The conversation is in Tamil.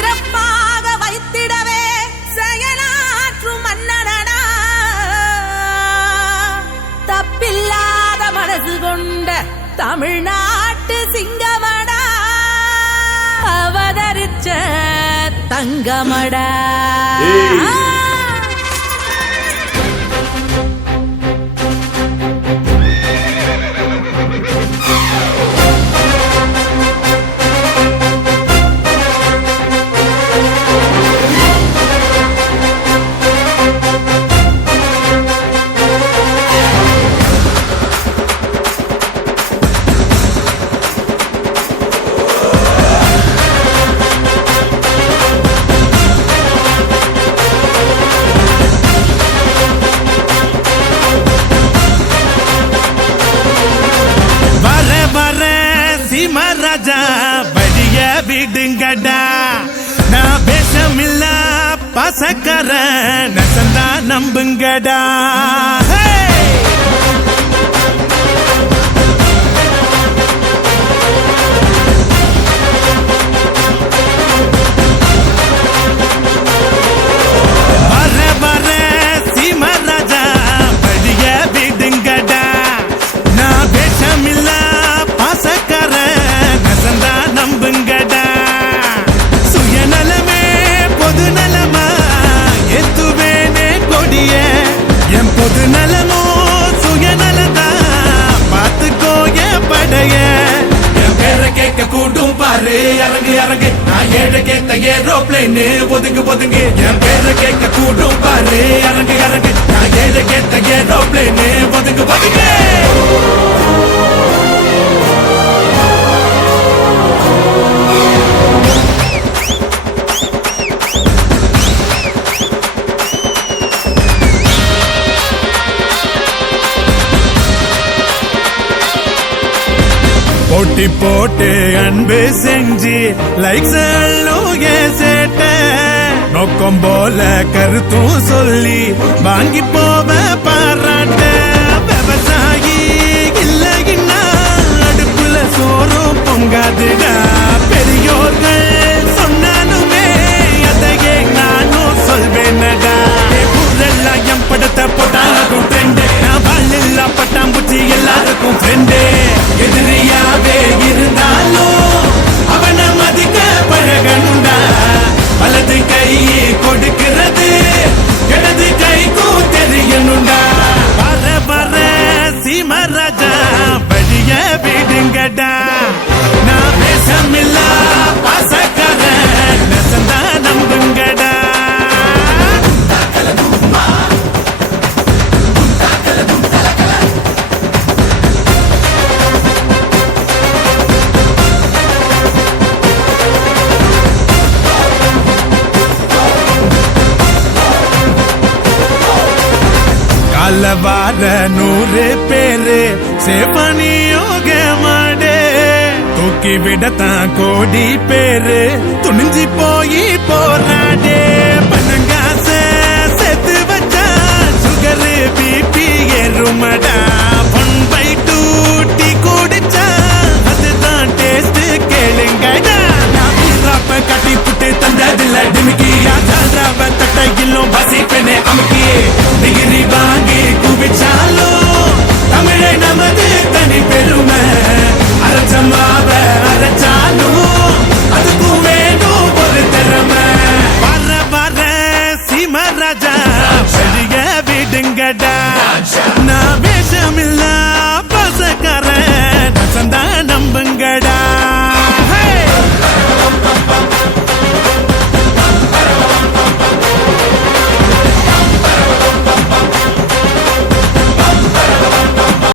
சிறப்பாக வைத்திடவே செயலாற்றும் மன்னனடா. தப்பில்லாத மனசு கொண்ட தமிழ்நாட்டு சிங்கமடா. அவதரிச்ச தங்கமடா. நான் பசக்கர நெசந்தா நம்புங்கடா. பொது நலமோ சுயநலதா பார்த்துக்கோ என் படைய. என் பேரை கேட்க கூட்டும் பாரு இறங்கு இறங்கு. நான் ஏழை கேட்ட ஏரோப்ளைனு ஒதுங்கு ஒதுங்கு. என் பேரை கேட்க கூட்டும் பாரு இறங்கு இறங்கு. நான் ஏழை கேட்ட ஏரோப்ளைனு ஒதுங்கு ஒதுங்கு. போட்டி போட்டு அன்பு செஞ்சு லைக்ஸ் சேட்ட நோக்கம் போல கருத்தும் சொல்லி வாங்கி போவ பாரு கால வார நூறு பேரு சேப்பனி யோக மாடே தூக்கி விடத்தான் கோடி பேரு துணிஞ்சு போய் போராடே டிகிரி வாங்கி குவிச்சாலும்